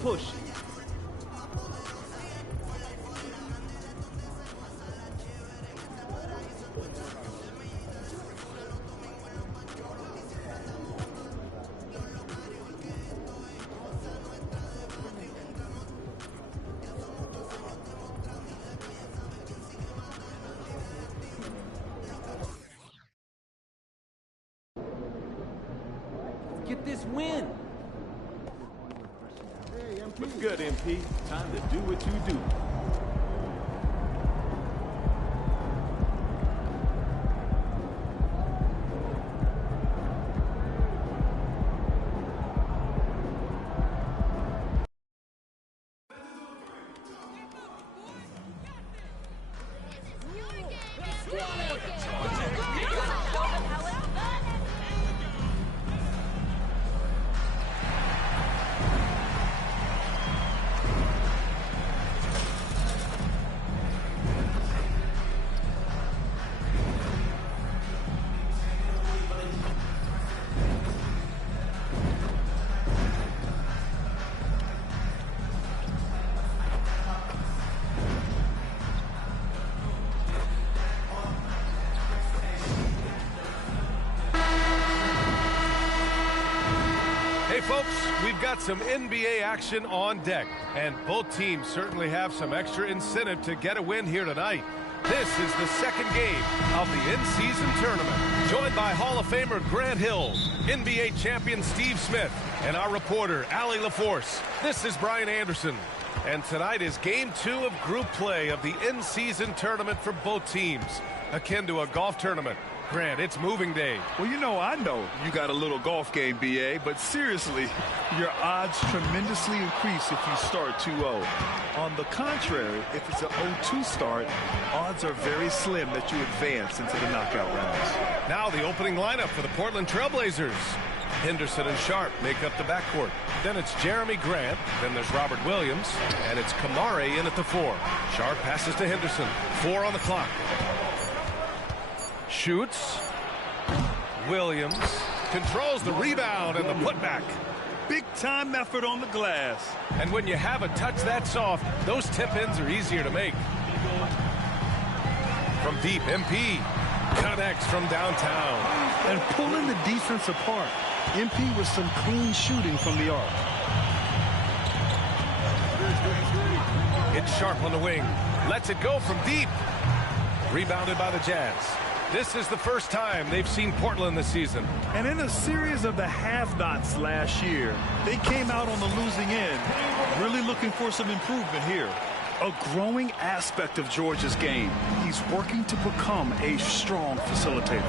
push. Get this win. What's good, MP? Time to do what you do. Hey folks, we've got some NBA action on deck, and both teams certainly have some extra incentive to get a win here tonight. This is the second game of the in-season tournament, joined by Hall of Famer Grant Hill, NBA champion Steve Smith, and our reporter, Allie LaForce. This is Brian Anderson, and tonight is Game 2 of group play of the in-season tournament for both teams, akin to a golf tournament. Grant, it's moving day. Well, I know you got a little golf game, B.A., but seriously, your odds tremendously increase if you start 2-0. On the contrary, if it's an 0-2 start, odds are very slim that you advance into the knockout rounds. Now the opening lineup for the Portland Trailblazers. Henderson and Sharp make up the backcourt. Then it's Jeremy Grant. Then there's Robert Williams. And it's Kamare in at the 4. Sharp passes to Henderson. 4 on the clock. Shoots. Williams controls the rebound and the putback. Big time effort on the glass. And when you have a touch that soft, those tip-ins are easier to make. From deep, MP connects from downtown. And pulling the defense apart. MP with some clean shooting from the arc. It's Sharp on the wing. Lets it go from deep. Rebounded by the Jazz. This is the first time they've seen Portland this season. And in a series of the have-nots last year, they came out on the losing end, really looking for some improvement here. A growing aspect of George's game. He's working to become a strong facilitator.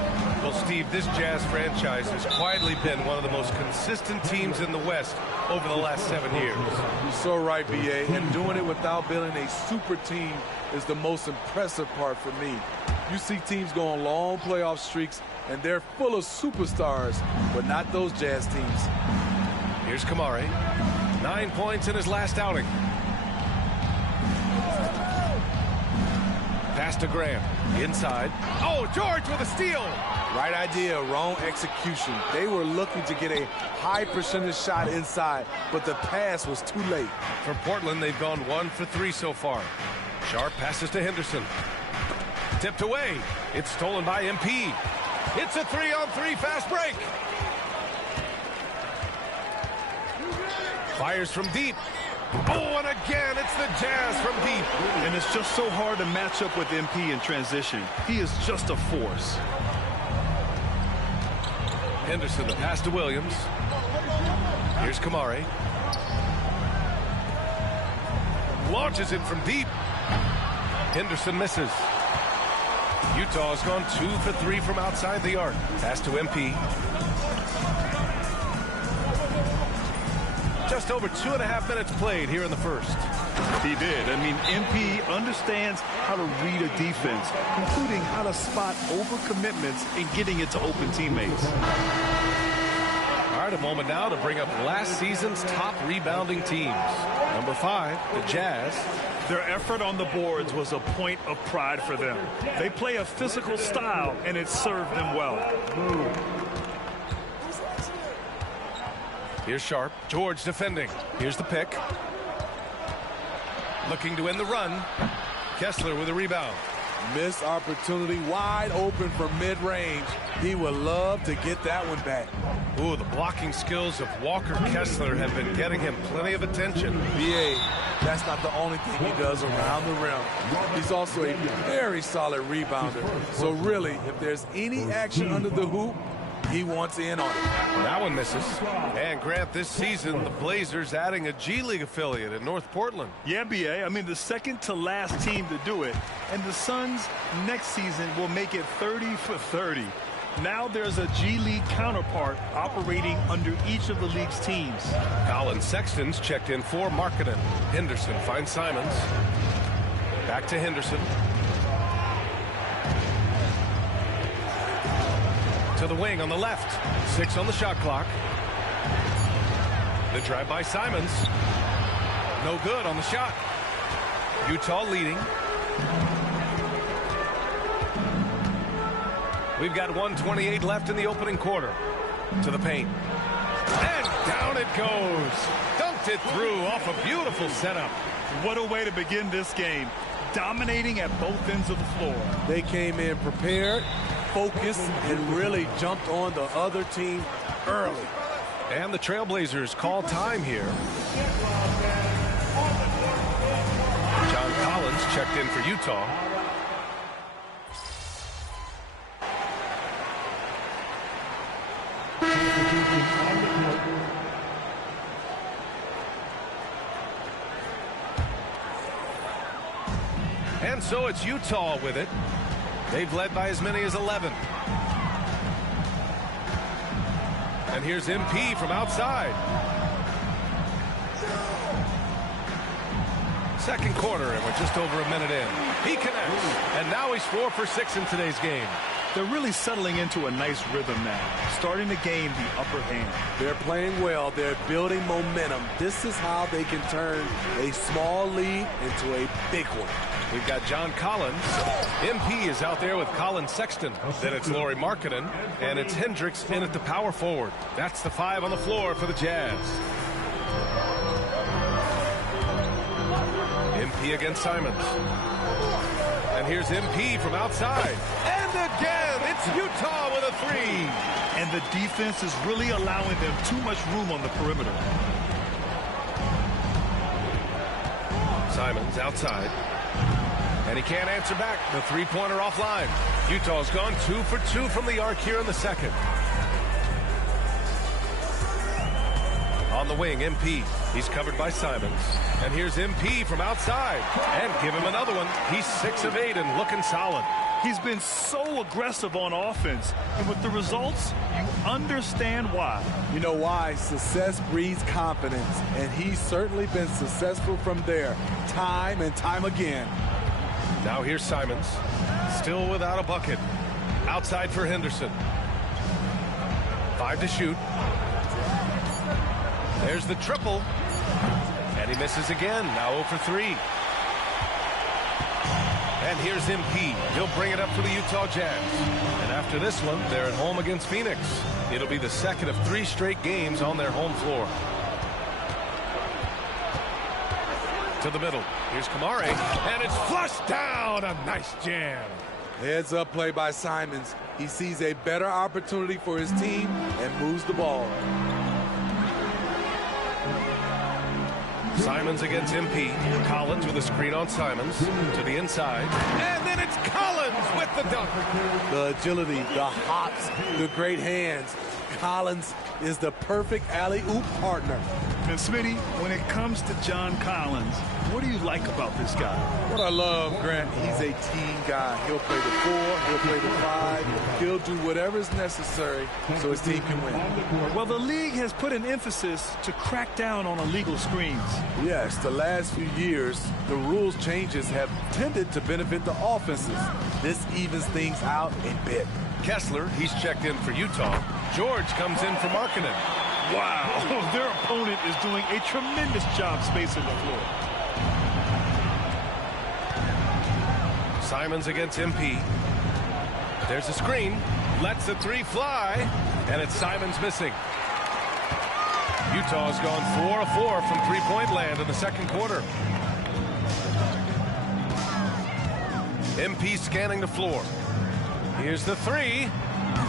Well, Steve, this Jazz franchise has quietly been one of the most consistent teams in the West over the last 7 years. You're so right, B.A., and doing it without building a super team is the most impressive part for me. You see teams go on long playoff streaks, and they're full of superstars, but not those Jazz teams. Here's Kamare. 9 points in his last outing. Pass to Graham. Inside. Oh, George with a steal. Right idea, wrong execution. They were looking to get a high percentage shot inside, but the pass was too late. For Portland, they've gone 1 for 3 so far. Sharp passes to Henderson. Tipped away. It's stolen by MP. It's a 3-on-3 fast break. Fires from deep. Oh, and again, it's the Jazz from deep. And it's just so hard to match up with MP in transition. He is just a force. Henderson, the pass to Williams. Here's Kamare. Launches it from deep. Henderson misses. Utah's gone 2 for 3 from outside the arc. Pass to MP. Just over 2.5 minutes played here in the first. He did. I mean, MP understands how to read a defense, including how to spot overcommitments and getting it to open teammates. All right, a moment now to bring up last season's top rebounding teams. Number 5, the Jazz. Their effort on the boards was a point of pride for them. They play a physical style, and it served them well. Here's Sharp. George defending. Here's the pick. Looking to win the run. Kessler with a rebound. Missed opportunity, wide open from mid-range. He would love to get that one back. Ooh, the blocking skills of Walker Kessler have been getting him plenty of attention. BA, that's not the only thing he does around the rim. He's also a very solid rebounder. So really, if there's any action under the hoop, he wants in on it. That one misses. And Grant, this season, the Blazers adding a G League affiliate in North Portland. Yeah, BA. I mean, the second to last team to do it. And the Suns next season will make it 30 for 30. Now there's a G League counterpart operating under each of the league's teams. Colin Sexton's checked in for Markkanen. Henderson finds Simons. Back to Henderson. To the wing on the left. 6 on the shot clock. The drive by Simons. No good on the shot. Utah leading. We've got 1:28 left in the opening quarter. To the paint. And down it goes. Dunked it through off a beautiful setup. What a way to begin this game. Dominating at both ends of the floor. They came in prepared, focused, and really jumped on the other team early. And the Trailblazers call time here. John Collins checked in for Utah. And so it's Utah with it. They've led by as many as 11. And here's MP from outside. Second quarter, and we're just over a minute in. He connects, and now he's 4 for 6 in today's game. They're really settling into a nice rhythm now, starting to gain the upper hand. They're playing well. They're building momentum. This is how they can turn a small lead into a big one. We've got John Collins. MP is out there with Colin Sexton. Then it's Lauri Markkanen, and it's Hendricks in at the power forward. That's the 5 on the floor for the Jazz. MP against Simons. And here's MP from outside. And again, it's Utah with a 3. And the defense is really allowing them too much room on the perimeter. Simons outside. And he can't answer back. The three-pointer offline. Utah's gone 2 for 2 from the arc here in the second. On the wing, MP. He's covered by Simons. And here's MP from outside. And give him another one. He's 6 of 8 and looking solid. He's been so aggressive on offense. And with the results, you understand why. You know why? Success breeds confidence. And he's certainly been successful from there, time and time again. Now here's Simons. Still without a bucket. Outside for Henderson. 5 to shoot. There's the triple. And he misses again. Now 0 for 3. And here's MP. He'll bring it up for the Utah Jazz. And after this one, they're at home against Phoenix. It'll be the second of 3 straight games on their home floor. To the middle. Here's Kamari. And it's flushed down. A nice jam. Heads up play by Simons. He sees a better opportunity for his team and moves the ball. Simons against MP. Collins with a screen on Simons. To the inside. And then it's Collins with the dunk. The agility, the hops, the great hands. Collins is the perfect alley-oop partner. And Smitty, when it comes to John Collins, what do you like about this guy? What I love, Grant, he's a team guy. He'll play the 4, he'll play the 5, he'll do whatever is necessary so his team can win. Well, the league has put an emphasis to crack down on illegal screens. Yes, the last few years, the rules changes have tended to benefit the offenses. This evens things out a bit. Kessler, he's checked in for Utah. George comes in for Markkanen. Wow, their opponent is doing a tremendous job spacing the floor. Simons against MP. There's a screen. Lets the 3 fly. And it's Simons missing. Utah's gone 4 of 4 from three-point land in the second quarter. MP scanning the floor. Here's the three.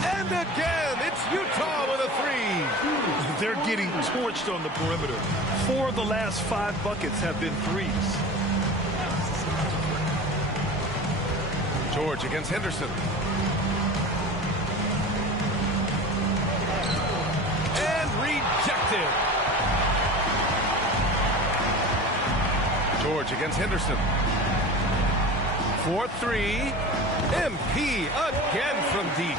And again, it's Utah with a three. They're getting torched on the perimeter. 4 of the last 5 buckets have been threes. George against Henderson. And rejected. George against Henderson. 4-3. MP again from deep.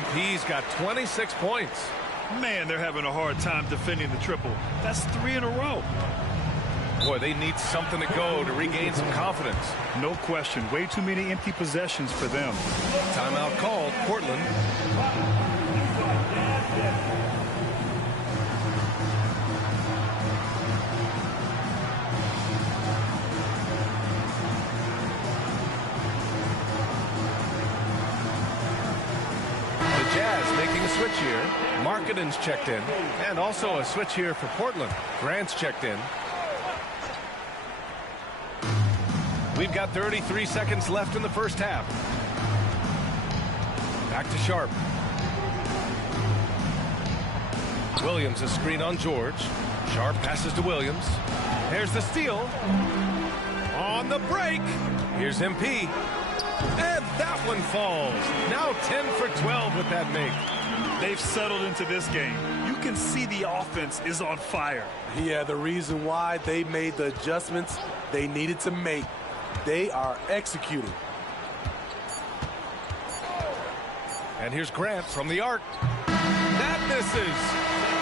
MP's got 26 points. Man, they're having a hard time defending the triple. That's 3 in a row. Boy, they need something to go to regain some confidence. No question. Way too many empty possessions for them. Timeout called, Portland. The Jazz making a switch here. Markkanen's checked in. And also a switch here for Portland. Grant's checked in. We've got 33 seconds left in the first half. Back to Sharp. Williams, a screen on George. Sharp passes to Williams. There's the steal. On the break. Here's MP. And that one falls. Now 10 for 12 with that make. They've settled into this game. You can see the offense is on fire. Yeah, the reason why they made the adjustments they needed to make. They are executing. And here's Grant from the arc. That misses.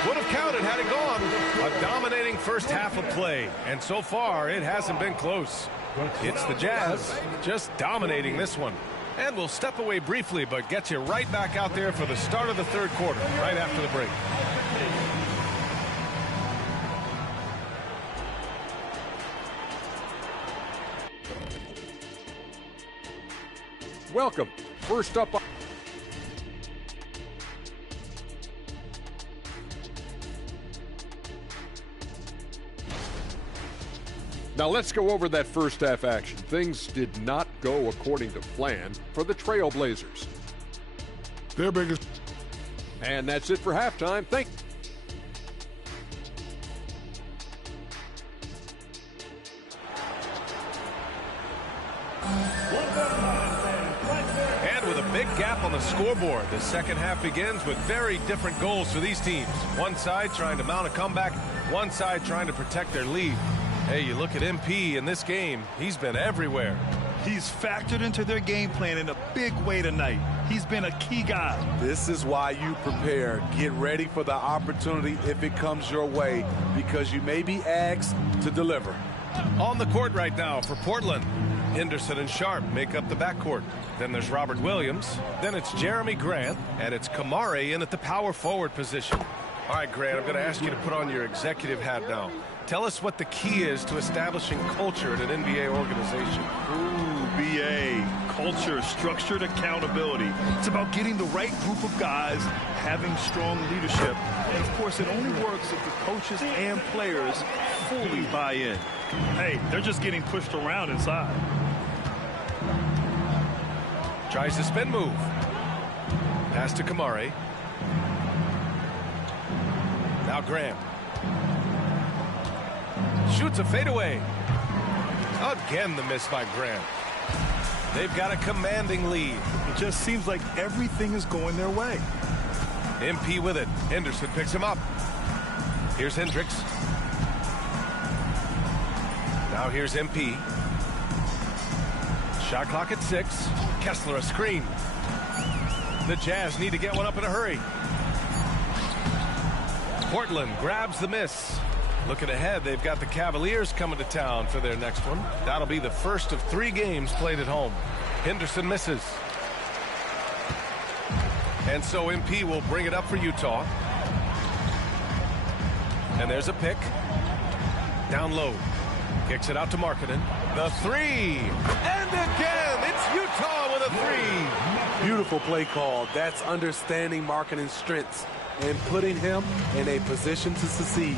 Would have counted had it gone. A dominating first half of play. And so far, it hasn't been close. It's the Jazz just dominating this one. And we'll step away briefly, but get you right back out there for the start of the third quarter, right after the break. Welcome. First up. Now let's go over that first half action. Things did not go according to plan for the Trailblazers. Their biggest. And that's it for halftime. And with a big gap on the scoreboard, the second half begins with very different goals for these teams. One side trying to mount a comeback, one side trying to protect their lead. Hey, you look at MP in this game, he's been everywhere. He's factored into their game plan in a big way tonight. He's been a key guy. This is why you prepare. Get ready for the opportunity if it comes your way, because you may be asked to deliver. On the court right now for Portland, Henderson and Sharp make up the backcourt. Then there's Robert Williams. Then it's Jeremy Grant, and it's Kamare in at the power forward position. All right, Grant, I'm going to ask you to put on your executive hat now. Tell us what the key is to establishing culture in an NBA organization. Ooh, BA. Culture, structured accountability. It's about getting the right group of guys, having strong leadership. And, of course, it only works if the coaches and players fully buy in. Hey, they're just getting pushed around inside. Tries the spin move. Pass to Kamare. Now Graham. Shoots a fadeaway. Again, the miss by Grant. They've got a commanding lead. It just seems like everything is going their way. MP with it. Henderson picks him up. Here's Hendricks. Now here's MP. Shot clock at 6. Kessler a screen. The Jazz need to get one up in a hurry. Portland grabs the miss. Looking ahead, they've got the Cavaliers coming to town for their next one. That'll be the first of 3 games played at home. Henderson misses. And so MP will bring it up for Utah. And there's a pick. Down low. Kicks it out to Markkanen. The 3. And again, it's Utah with a 3. Beautiful play call. That's understanding Markkanen's strengths. and putting him in a position to succeed.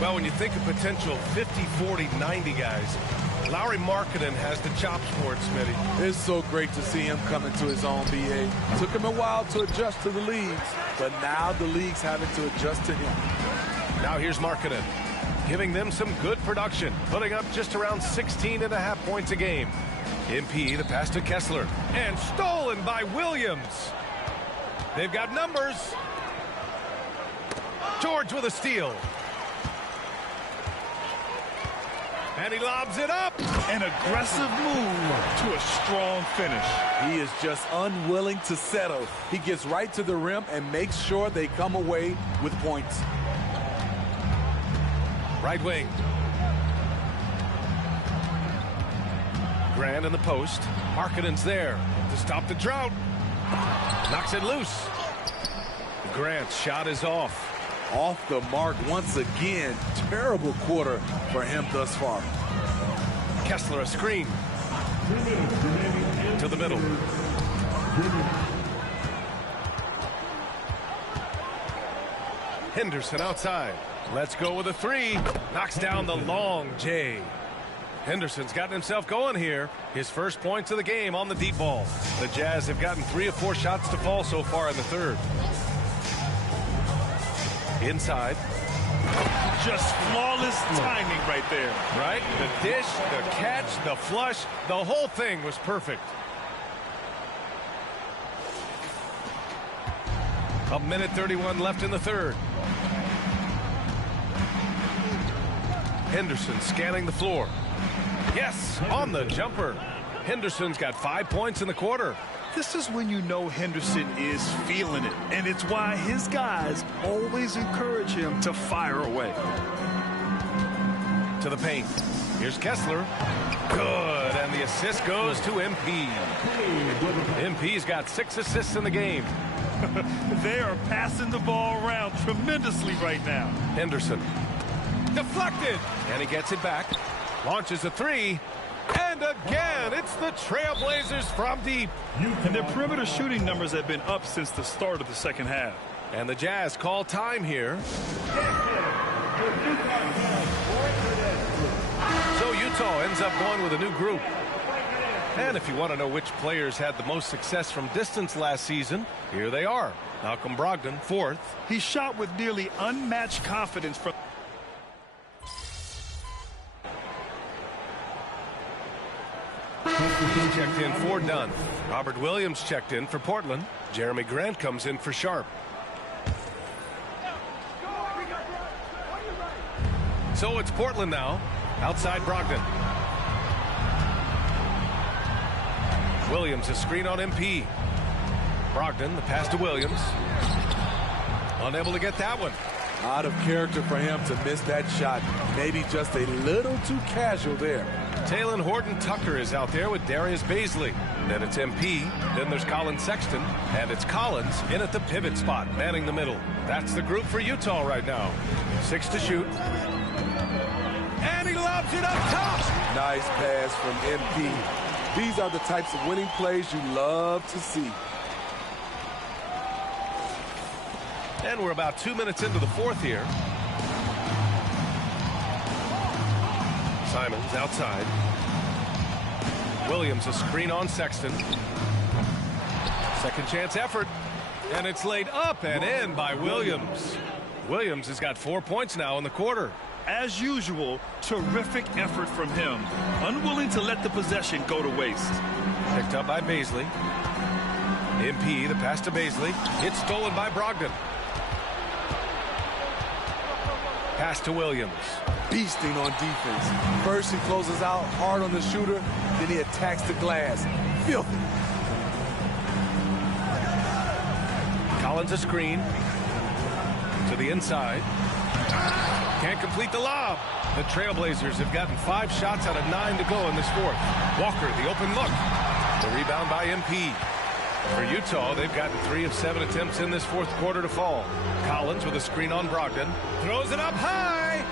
Well, when you think of potential 50, 40, 90 guys, Lauri Markkanen has the chops for it, Smitty. It's so great to see him come into his own, BA. Took him a while to adjust to the leagues, but now the league's having to adjust to him. Now here's Markkanen, giving them some good production, putting up just around 16.5 points a game. MP, the pass to Kessler, and stolen by Williams. They've got numbers. George with a steal. And he lobs it up. An aggressive move to a strong finish. He is just unwilling to settle. He gets right to the rim and makes sure they come away with points. Right wing. Grant in the post. Markkanen's there to stop the drought. Knocks it loose. Grant's shot is off. Off the mark once again. Terrible quarter for him thus far. Kessler a screen. To the middle. Henderson outside. Let's go with a three. Knocks down the long J. Henderson's gotten himself going here. His first points of the game on the deep ball. The Jazz have gotten 3 of 4 shots to fall so far in the third. Inside. Just flawless timing right there. Right? The dish, the catch, the flush, the whole thing was perfect. A minute 31 left in the third. Henderson scanning the floor. Yes, on the jumper. Henderson's got 5 points in the quarter. This is when you know Henderson is feeling it, and it's why his guys always encourage him to fire away. To the paint. Here's Kessler. Good, and the assist goes to MP. MP's got 6 assists in the game. They are passing the ball around tremendously right now. Henderson. Deflected, and he gets it back. Launches a three. And again, it's the Trailblazers from deep. And their perimeter shooting numbers have been up since the start of the second half. And the Jazz call time here. So Utah ends up going with a new group. And if you want to know which players had the most success from distance last season, here they are. Malcolm Brogdon, 4th. He shot with nearly unmatched confidence from... Checked in for Dunn. Robert Williams checked in for Portland. Jeremy Grant comes in for Sharp. So it's Portland now. Outside Brogdon. Williams a screen on MP. Brogdon, the pass to Williams. Unable to get that one. Out of character for him to miss that shot. Maybe just a little too casual there. Talen Horton-Tucker is out there with Darius Baisley. Then it's MP. Then there's Colin Sexton. And it's Collins in at the pivot spot, manning the middle. That's the group for Utah right now. 6 to shoot. And he lobs it up top. Nice pass from MP. These are the types of winning plays you love to see. And we're about 2 minutes into the fourth here. Simons outside. Williams a screen on Sexton. Second chance effort. And it's laid up and in by Williams. Williams has got 4 points now in the quarter. As usual, terrific effort from him. Unwilling to let the possession go to waste. Picked up by Baisley. MP, the pass to Baisley. It's stolen by Brogdon. Pass to Williams. Beasting on defense. First he closes out hard on the shooter, then he attacks the glass. Filthy. Collins a screen. To the inside. Can't complete the lob. The Trailblazers have gotten 5 shots out of 9 to go in this fourth. Walker, the open look. The rebound by MP. For Utah, they've gotten 3 of 7 attempts in this fourth quarter to fall. Collins with a screen on Brogdon. Throws it up high.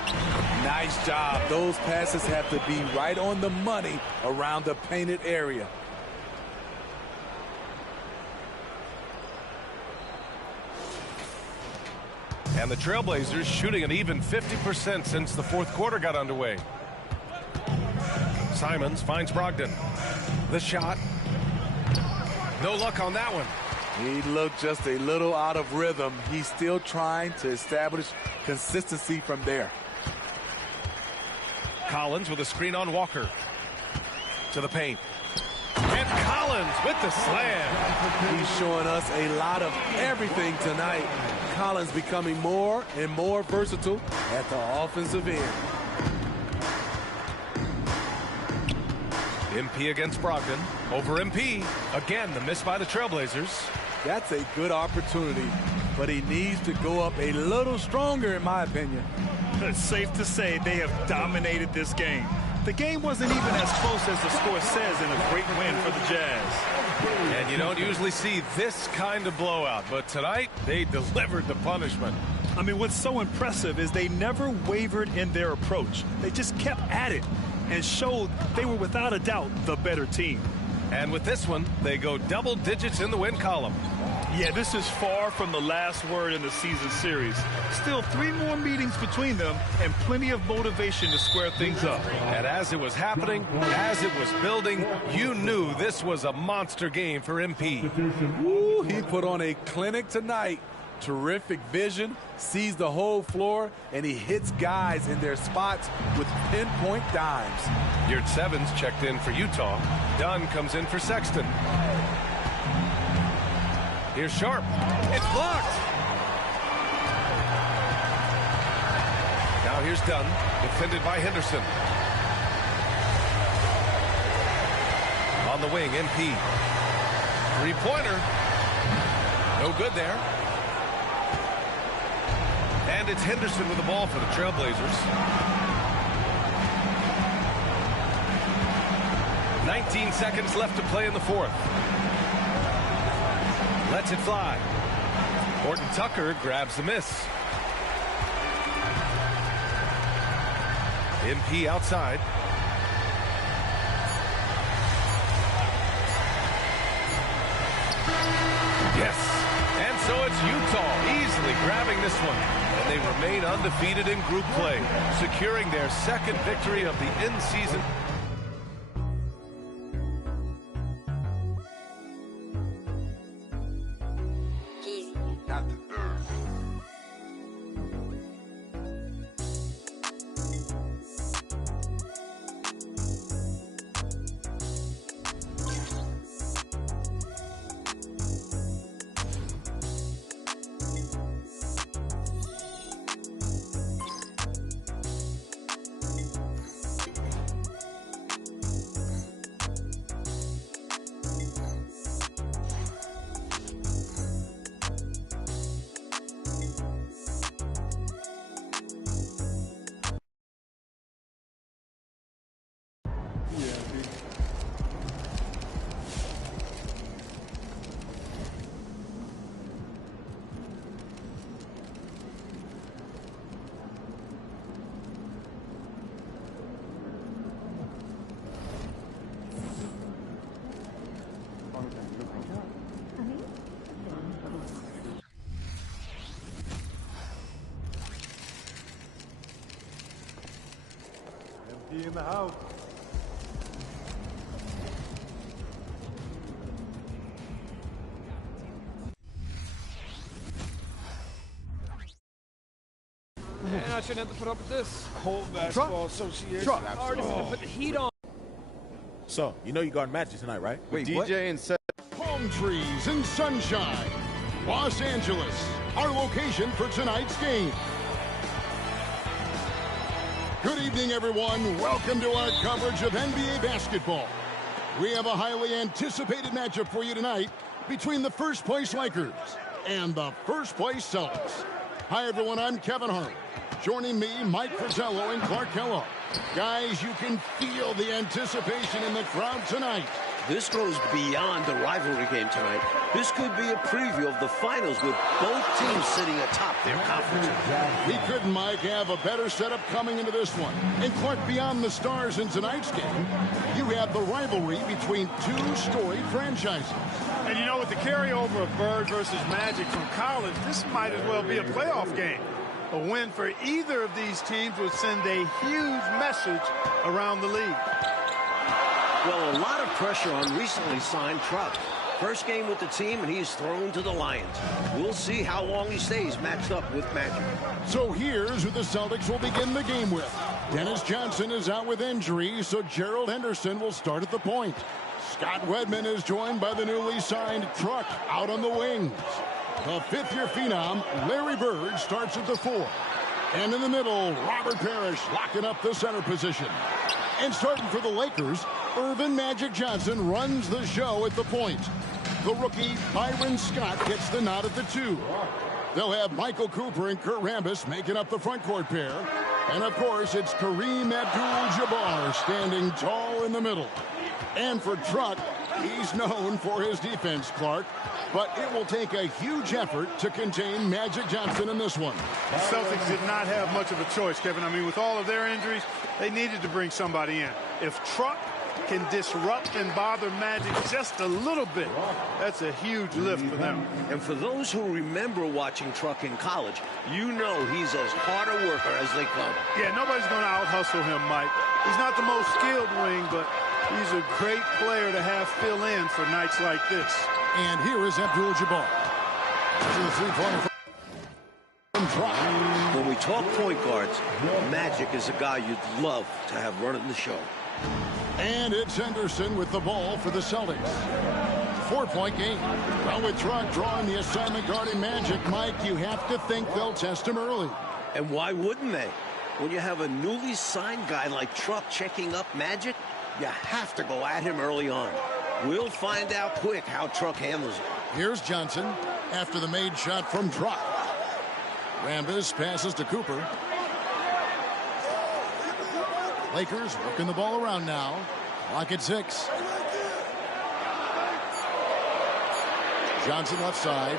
Nice job. Those passes have to be right on the money around the painted area. And the Trailblazers shooting an even 50% since the fourth quarter got underway. Simons finds Brogdon. The shot. No luck on that one. He looked just a little out of rhythm. He's still trying to establish consistency from there. Collins with a screen on Walker. To the paint. And Collins with the slam. He's showing us a lot of everything tonight. Collins becoming more and more versatile at the offensive end. MP against Brogdon. Over MP. Again, the miss by the Trailblazers. That's a good opportunity, but he needs to go up a little stronger, in my opinion. It's safe to say they have dominated this game. The game wasn't even as close as the score says in a great win for the Jazz. And you don't usually see this kind of blowout, but tonight they delivered the punishment. I mean, what's so impressive is they never wavered in their approach. They just kept at it and showed they were without a doubt the better team. And with this one, they go double digits in the win column. Yeah, this is far from the last word in the season series. Still 3 more meetings between them and plenty of motivation to square things up. And as it was happening, as it was building, you knew this was a monster game for MP. Woo, he put on a clinic tonight. Terrific vision, sees the whole floor, and he hits guys in their spots with pinpoint dimes. Yurt Sevens checked in for Utah. Dunn comes in for Sexton. Here's Sharp. It's blocked. Now here's Dunn, defended by Henderson. On the wing, MP. Three-pointer. No good there. And it's Henderson with the ball for the Trailblazers. 19 seconds left to play in the fourth. Lets it fly. Horton Tucker grabs the miss. MP outside. Yes. And so it's Utah easily grabbing this one. And they remain undefeated in group play, securing their second victory of the in-season. In the house. And I shouldn't have to put up with this. Whole basketball association. I already put the heat on. So, you know you got Magic tonight, right? Wait, DJ and Seth. Palm trees and sunshine. Los Angeles, our location for tonight's game. Good evening, everyone. Welcome to our coverage of NBA basketball. We have a highly anticipated matchup for you tonight between the first-place Lakers and the first-place Celtics. Hi, everyone. I'm Kevin Hart. Joining me, Mike Fratello and Clark Kellogg. Guys, you can feel the anticipation in the crowd tonight. This goes beyond the rivalry game tonight. This could be a preview of the finals with both teams sitting atop their conference. We couldn't, Mike, have a better setup coming into this one. And Clark, beyond the stars in tonight's game, you have the rivalry between two storied franchises. And you know, with the carryover of Bird versus Magic from college, this might as well be a playoff game. A win for either of these teams would send a huge message around the league. Well, a lot of pressure on recently signed Truck. First game with the team, and he's thrown to the Lions. We'll see how long he stays matched up with Magic. So here's who the Celtics will begin the game with. Dennis Johnson is out with injury, so Gerald Henderson will start at the point. Scott Wedman is joined by the newly signed Truck out on the wings. The fifth-year phenom, Larry Bird, starts at the 4. And in the middle, Robert Parrish locking up the center position. And starting for the Lakers, Irvin Magic Johnson runs the show at the point. The rookie, Byron Scott, gets the nod at the 2. They'll have Michael Cooper and Kurt Rambis making up the front court pair. And, of course, it's Kareem Abdul-Jabbar standing tall in the middle. And for Truck, he's known for his defense, Clark. But it will take a huge effort to contain Magic Johnson in this one. The Celtics did not have much of a choice, Kevin. I mean, with all of their injuries, they needed to bring somebody in. If Truck can disrupt and bother Magic just a little bit, that's a huge lift for them. And for those who remember watching Truck in college, you know he's as hard a worker as they come. Yeah, nobody's going to out-hustle him, Mike. He's not the most skilled wing, but he's a great player to have fill in for nights like this. And here is Abdul-Jabbar. To the three-pointer from Truck. When we talk point guards, Magic is a guy you'd love to have running the show. And it's Henderson with the ball for the Celtics. 4-point game. Well, with Truck drawing the assignment guarding Magic, Mike, you have to think they'll test him early. And why wouldn't they? When you have a newly signed guy like Truck checking up Magic, you have to go at him early on. We'll find out quick how Truck handles it. Here's Johnson after the made shot from Truck. Rambis passes to Cooper. Lakers working the ball around now. Clock at 6. Johnson left side.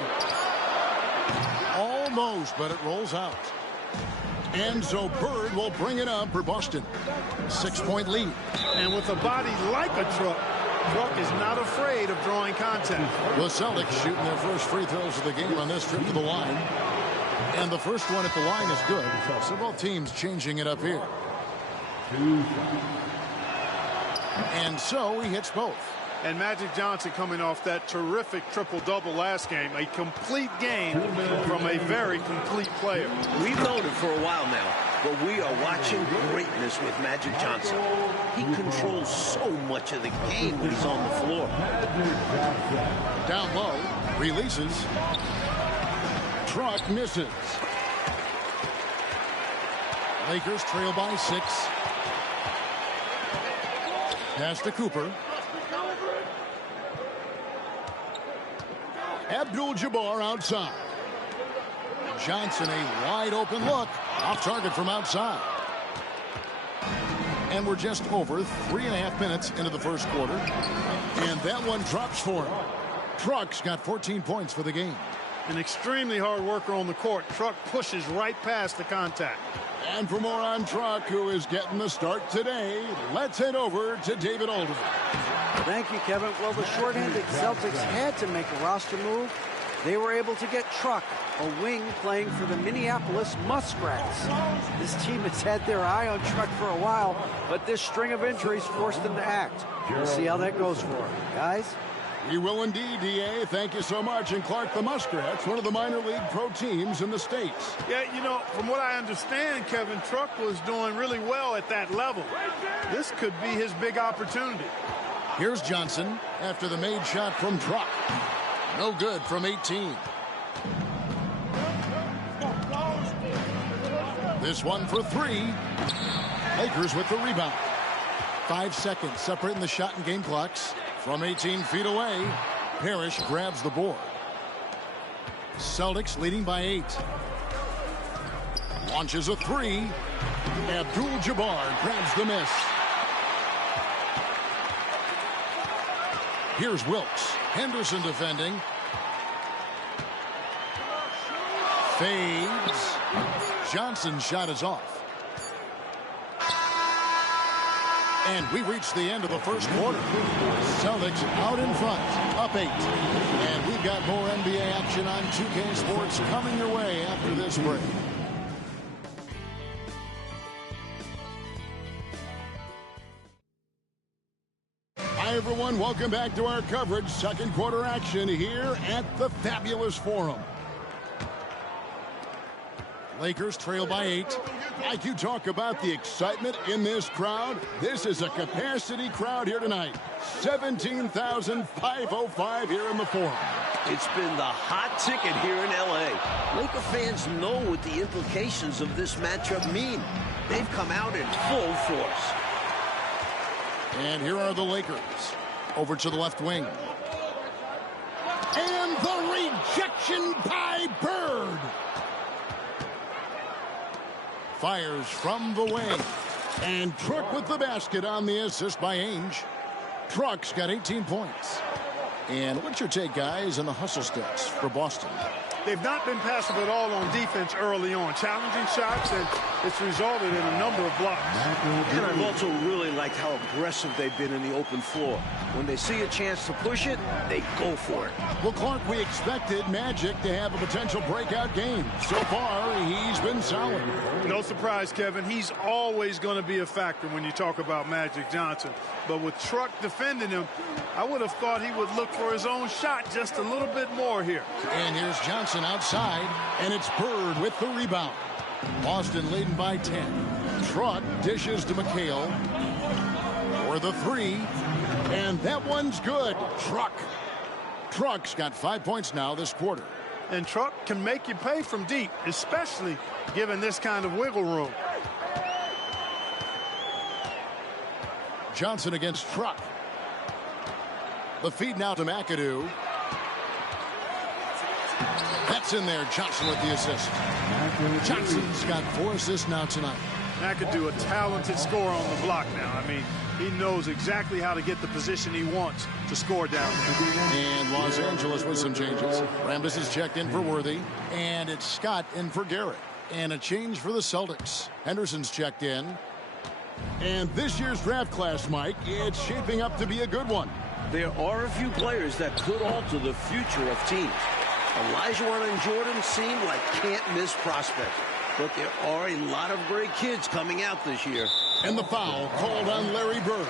Almost, but it rolls out. And so Bird will bring it up for Boston. 6-point lead. And with a body like a Truck, Truck is not afraid of drawing contact. The Celtics shooting their first free throws of the game on this trip to the line. And the first one at the line is good. So both teams changing it up here. And so he hits both. And Magic Johnson coming off that terrific triple-double last game. A complete game from a very complete player. We've known it for a while now, but we are watching greatness with Magic Johnson. He controls so much of the game when he's on the floor. Down low, releases. Truck misses. Lakers trail by 6. Pass to Cooper. Abdul-Jabbar outside. Johnson a wide open look. Off target from outside. And we're just over 3.5 minutes into the first quarter. And that one drops for him. Truck's got 14 points for the game. An extremely hard worker on the court. Truck pushes right past the contact. And for more on Truck, who is getting the start today, let's head over to David Aldridge. Thank you, Kevin. Well, the shorthanded Celtics had to make a roster move. They were able to get Truck, a wing playing for the Minneapolis Muskrats. This team has had their eye on Truck for a while, but this string of injuries forced them to act. We'll see how that goes for them. Guys? We will indeed, D.A. Thank you so much. And Clark, the Muskrats, one of the minor league pro teams in the States. Yeah, you know, from what I understand, Kevin, Truck was doing really well at that level. This could be his big opportunity. Here's Johnson after the made shot from Truck. No good from 18. This one for 3. Lakers with the rebound. 5 seconds separating the shot and game clocks. From 18 feet away, Parrish grabs the board. Celtics leading by 8. Launches a 3. Abdul-Jabbar grabs the miss. Here's Wilkes. Henderson defending. Fades. Johnson's shot is off. And we reached the end of the first quarter. Celtics out in front, up 8. And we've got more NBA action on 2K Sports coming your way after this break. Hi, everyone. Welcome back to our coverage. Second quarter action here at the Fabulous Forum. Lakers trail by 8. Like you talk about the excitement in this crowd, this is a capacity crowd here tonight. 17,505 here in the Forum. It's been the hot ticket here in L.A. Laker fans know what the implications of this matchup mean. They've come out in full force. And here are the Lakers. Over to the left wing. And the rejection by Bird. Fires from the wing. And Truck with the basket on the assist by Ainge. Truck's got 18 points. And what's your take, guys, on the hustle stats for Boston? They've not been passive at all on defense early on. Challenging shots, and it's resulted in a number of blocks. And I've also really liked how aggressive they've been in the open floor. When they see a chance to push it, they go for it. Well, Clark, we expected Magic to have a potential breakout game. So far, he's been solid. No surprise, Kevin. He's always going to be a factor when you talk about Magic Johnson. But with Truck defending him, I would have thought he would look for his own shot just a little bit more here. And here's Johnson outside, and it's Bird with the rebound. Boston leading by 10. Truck dishes to McHale for the 3, and that one's good. Truck's got 5 points now this quarter. And Truck can make you pay from deep, especially given this kind of wiggle room. Johnson against Truck. The feed now to McAdoo. That's in there. Johnson with the assist. Johnson's got 4 assists now tonight. McAdoo, a talented scorer on the block now. I mean, he knows exactly how to get the position he wants to score down there. And Los Angeles with some changes. Rambis is checked in for Worthy. And it's Scott in for Garrett. And a change for the Celtics. Henderson's checked in. And this year's draft class, Mike, it's shaping up to be a good one. There are a few players that could alter the future of teams. Olajuwon and Jordan seem like can't-miss prospects. But there are a lot of great kids coming out this year. And the foul called on Larry Bird.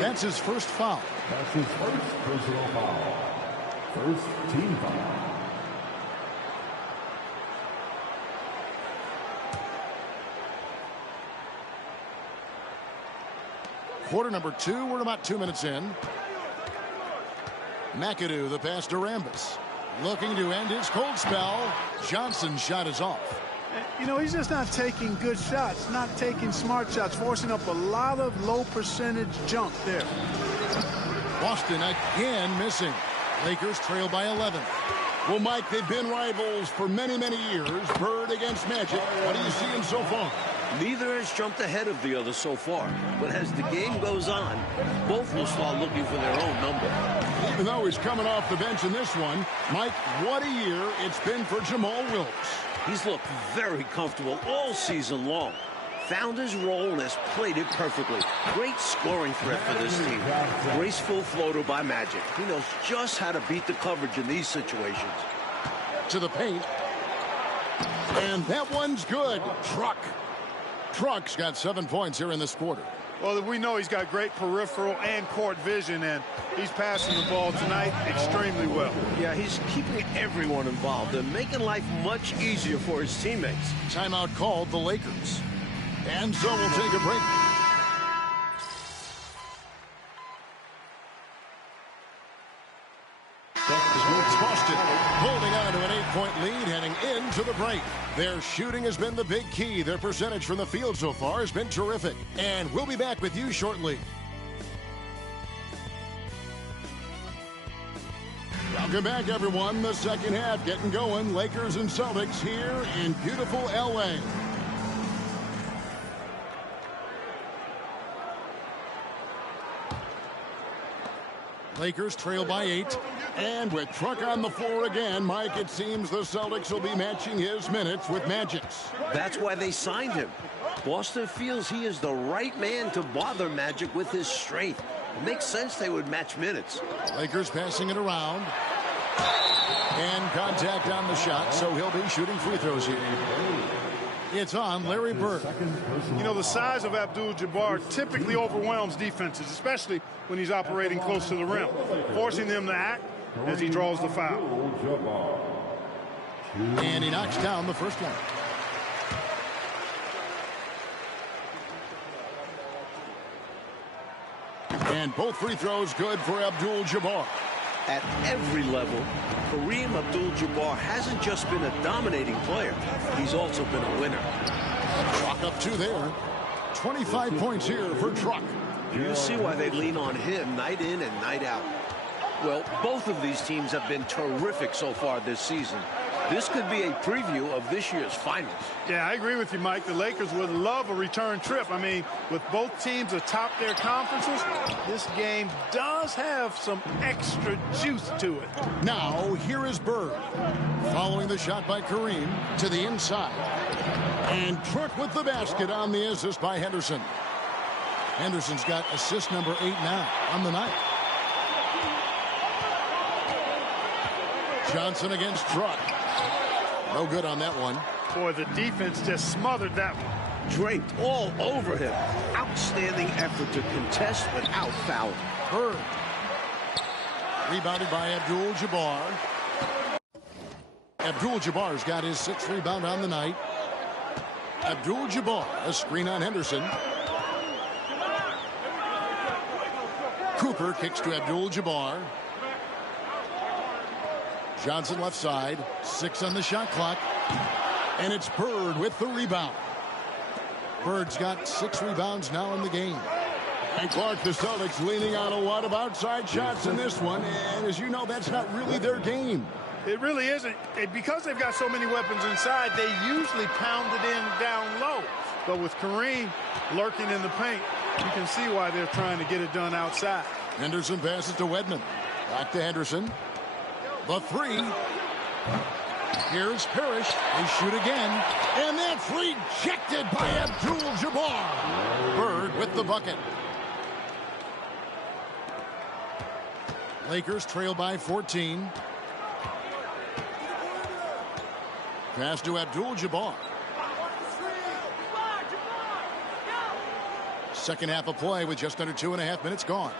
That's his first foul. That's his first personal foul. First team foul. Quarter number 2. We're about 2 minutes in. McAdoo, the pass to Rambis. Looking to end his cold spell. Johnson's shot is off. You know, he's just not taking good shots, not taking smart shots, forcing up a lot of low percentage junk there. Boston again missing. Lakers trail by 11. Well, Mike, they've been rivals for many, many years. Bird against Magic. What are you seeing so far? Neither has jumped ahead of the other so far. But as the game goes on, both will start looking for their own number. Even though he's coming off the bench in this one, Mike, what a year it's been for Jamal Wilkes. He's looked very comfortable all season long. Found his role and has played it perfectly. Great scoring threat for this team. Graceful floater by Magic. He knows just how to beat the coverage in these situations. To the paint. And that one's good. Truck's got 7 points here in this quarter. Well, we know he's got great peripheral and court vision, and he's passing the ball tonight extremely well. Yeah, he's keeping everyone involved and making life much easier for his teammates. Timeout called the Lakers. And so we'll take a break. It's Boston holding on to an 8-point lead heading into the break. Their shooting has been the big key. Their percentage from the field so far has been terrific. And we'll be back with you shortly. Welcome back, everyone. The second half getting going. Lakers and Celtics here in beautiful L.A. Lakers trail by 8. And with Truck on the floor again, Mike, it seems the Celtics will be matching his minutes with Magic's. That's why they signed him. Boston feels he is the right man to bother Magic with his strength. It makes sense they would match minutes. Lakers passing it around. And contact on the shot, so he'll be shooting free throws here. It's on Larry Bird. You know, the size of Abdul-Jabbar typically overwhelms defenses, especially when he's operating close to the rim, forcing them to act as he draws the foul. And he knocks down the first one. And both free throws good for Abdul-Jabbar. At every level, Kareem Abdul-Jabbar hasn't just been a dominating player, he's also been a winner. Truck up two there. 25 points here for Truck. You see why they lean on him night in and night out. Well, both of these teams have been terrific so far this season. This could be a preview of this year's finals. Yeah, I agree with you, Mike. The Lakers would love a return trip. I mean, with both teams atop their conferences, this game does have some extra juice to it. Now, here is Bird. Following the shot by Kareem to the inside. And Truck with the basket on the assist by Henderson. Henderson's got assist number 8 now on the night. Johnson against Truck. No good on that one. Boy, the defense just smothered that one. Draped all over him. Outstanding effort to contest without fouling. Bird. Rebounded by Abdul-Jabbar. Abdul-Jabbar's got his 6th rebound on the night. Abdul-Jabbar, a screen on Henderson. Cooper kicks to Abdul-Jabbar. Johnson left side, 6 on the shot clock, and it's Bird with the rebound. Bird's got 6 rebounds now in the game. And Clark, the Celtics leaning on a lot of outside shots in this one, and as you know, that's not really their game. It really isn't. Because they've got so many weapons inside, they usually pound it in down low. But with Kareem lurking in the paint, you can see why they're trying to get it done outside. Henderson passes to Wedman. Back to Henderson. The 3. Here's Parrish. They shoot again. And that's rejected by Abdul-Jabbar. Bird with the bucket. Lakers trail by 14. Pass to Abdul-Jabbar. Second half of play with just under 2.5 minutes gone.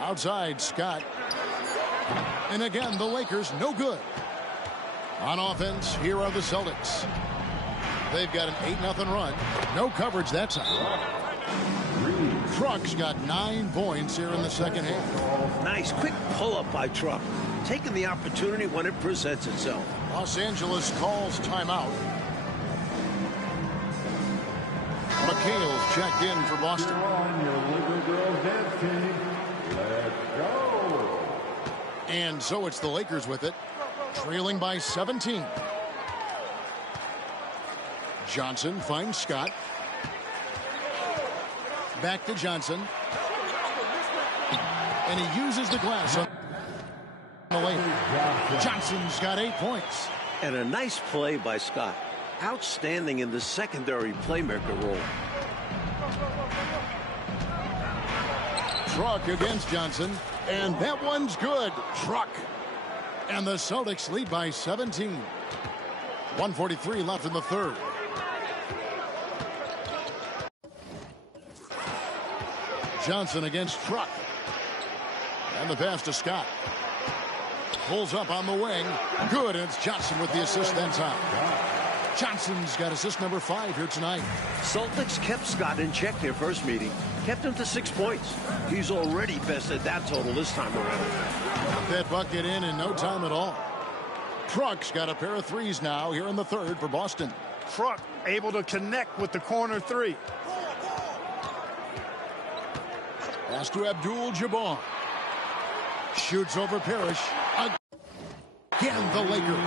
Outside, Scott. And again, the Lakers no good. On offense, here are the Celtics. They've got an 8-0 run. No coverage that time. Truck's got 9 points here in the second half. Nice quick pull-up by Truck. Taking the opportunity when it presents itself. Los Angeles calls timeout. McHale's checked in for Boston. And so it's the Lakers with it, trailing by 17. Johnson finds Scott. Back to Johnson. And he uses the glass on the lane. Johnson's got 8 points. And a nice play by Scott. Outstanding in the secondary playmaker role. Truck against Johnson. And that one's good. Truck. And the Celtics lead by 17. 1:43 left in the third. Johnson against Truck. And the pass to Scott. Pulls up on the wing. Good, and it's Johnson with the assist that time. Johnson's got assist number 5 here tonight. Celtics kept Scott in check their first meeting. Kept him to 6 points. He's already bested that total this time around. Got that bucket in no time at all. Truck's got a pair of threes now here in the third for Boston. Truck able to connect with the corner 3. Pass to Abdul-Jabbar. Shoots over Parrish. Again, the Lakers.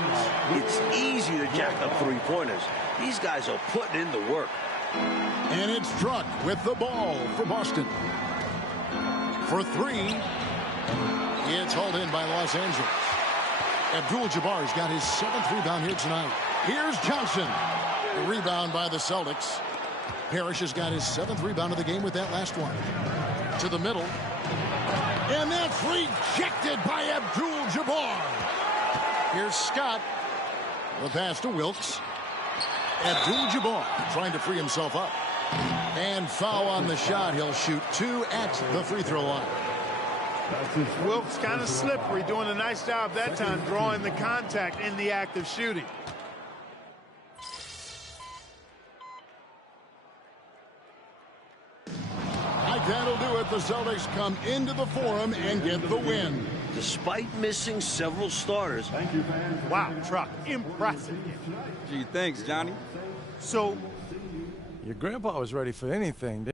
It's easy to jack up 3-pointers. These guys are putting in the work. And it's Truck with the ball for Boston. For 3. It's hauled in by Los Angeles. Abdul-Jabbar's got his 7th rebound here tonight. Here's Johnson. The rebound by the Celtics. Parrish has got his 7th rebound of the game with that last one. To the middle. And that's rejected by Abdul-Jabbar. Here's Scott. The pass to Wilkes. Abdul-Jabbar trying to free himself up. And foul on the shot. He'll shoot 2 at the free throw line. Wilkes kind of slippery, doing a nice job that time drawing the contact in the act of shooting. That'll do it. The Celtics come into the Forum and get the win. Despite missing several starters. Wow, Truck, impressive. Gee, thanks, Johnny. So, your grandpa was ready for anything.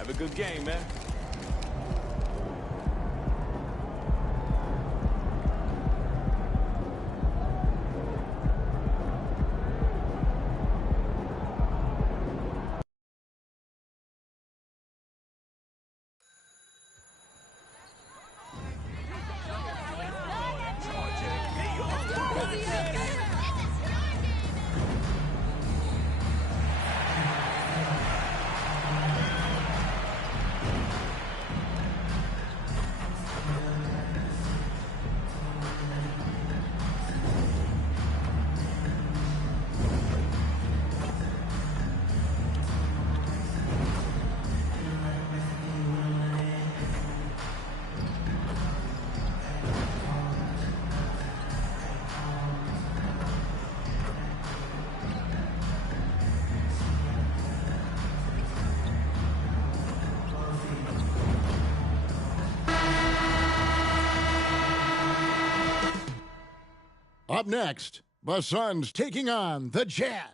Have a good game, man. Up next, the Suns taking on the Jazz.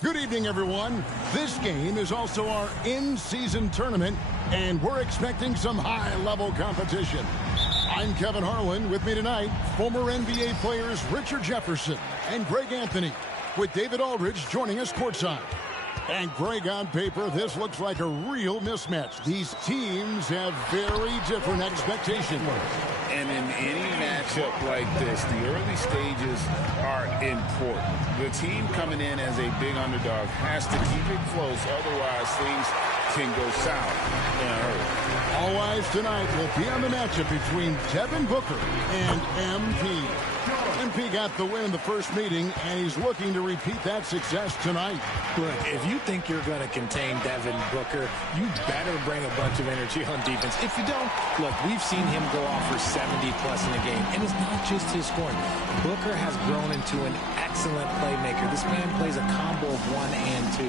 Good evening, everyone. This game is also our in-season tournament, and we're expecting some high-level competition. I'm Kevin Harlan. With me tonight, former NBA players Richard Jefferson and Greg Anthony, with David Aldridge joining us courtside. And Greg, on paper, this looks like a real mismatch. These teams have very different expectations. And in any matchup like this, the early stages are important. The team coming in as a big underdog has to keep it close, otherwise things can go south in a hurry. All eyes tonight will be on the matchup between Devin Booker and MP. MP got the win in the first meeting, and he's looking to repeat that success tonight. Look, if you think you're going to contain Devin Booker, you better bring a bunch of energy on defense. If you don't, look, we've seen him go off for 70-plus in a game, and it's not just his scoring. Booker has grown into an excellent playmaker. This man plays a combo of 1 and 2.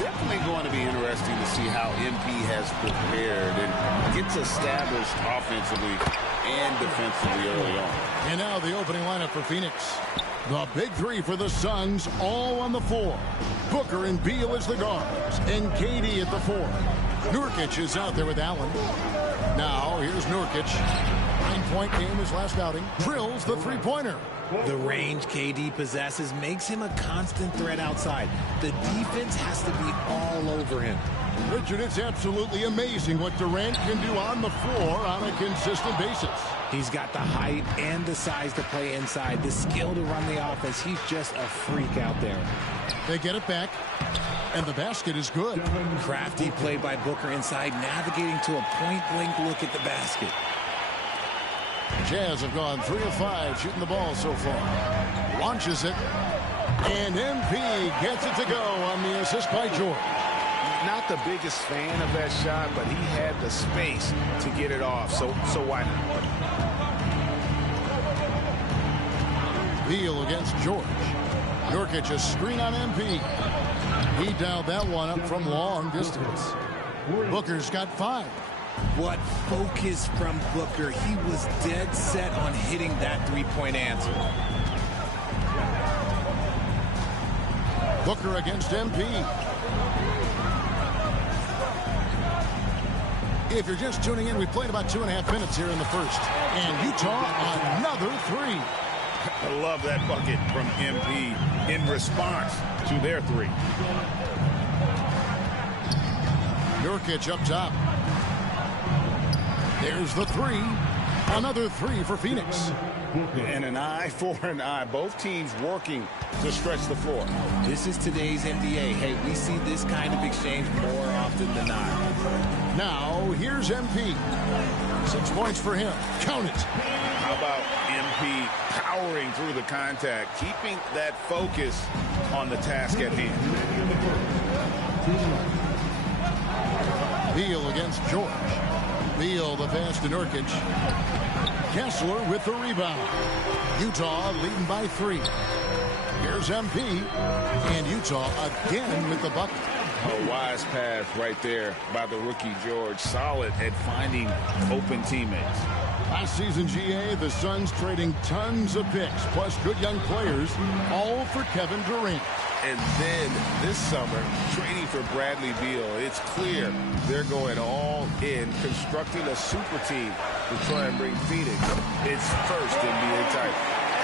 Definitely going to be interesting to see how MP has prepared and gets established offensively and defensively early on. And now the opening lineup for Phoenix. The big three for the Suns, all on the floor. Booker and Beal as the guards, and KD at the 4. Nurkic is out there with Allen. Now, here's Nurkic. 9-point game his last outing. Drills the three-pointer. The range KD possesses makes him a constant threat outside. The defense has to be all over him. Richard, it's absolutely amazing what Durant can do on the floor on a consistent basis. He's got the height and the size to play inside, the skill to run the offense. He's just a freak out there. They get it back, and the basket is good. Crafty play by Booker inside, navigating to a point-blank look at the basket. Jazz have gone 3 of 5 shooting the ball so far. Launches it, and MP gets it to go on the assist by George. Not the biggest fan of that shot, but he had the space to get it off, so why not? Beal against George. Nurkic a screen on MP. He dialed that one up from long distance. Booker's got 5. What focus from Booker. He was dead set on hitting that three-point answer. Booker against MP. If you're just tuning in, we played about 2.5 minutes here in the first. And Utah, another 3. I love that bucket from MP in response to their 3. Nurkic up top. There's the 3. Another 3 for Phoenix. And an eye for an eye. Both teams working to stretch the floor. This is today's NBA. Hey, we see this kind of exchange more often than not. Now, here's MP. 6 points for him. Count it. How about MP powering through the contact, keeping that focus on the task at hand? Beal against George. Beal the pass to Nurkic. Kessler with the rebound. Utah leading by 3. Here's MP. And Utah again with the bucket. A wise pass right there by the rookie George. Solid at finding open teammates. Last season, GA, the Suns trading tons of picks, plus good young players, all for Kevin Durant. And then this summer, trading for Bradley Beal, it's clear they're going all in, constructing a super team to try and bring Phoenix its first NBA title.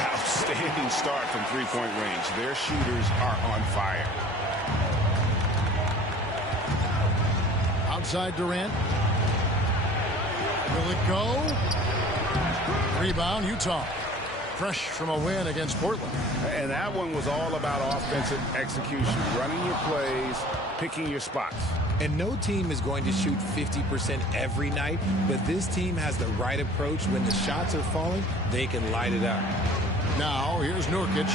Outstanding start from three-point range. Their shooters are on fire. Outside Durant. Will it go? Rebound, Utah. Fresh from a win against Portland. And that one was all about offensive execution, running your plays, picking your spots. And no team is going to shoot 50% every night, but this team has the right approach. When the shots are falling, they can light it up. Now, here's Nurkic.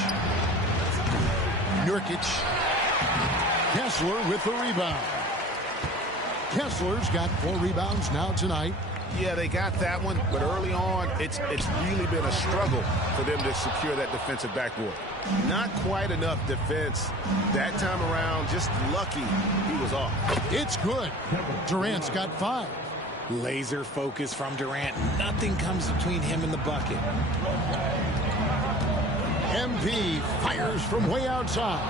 Kessler with the rebound. Kessler's got 4 rebounds now tonight. Yeah, they got that one, but early on, it's really been a struggle for them to secure that defensive backboard. Not quite enough defense that time around. Just lucky he was off. It's good. Durant's got 5. Laser focus from Durant. Nothing comes between him and the bucket. MP fires from way outside.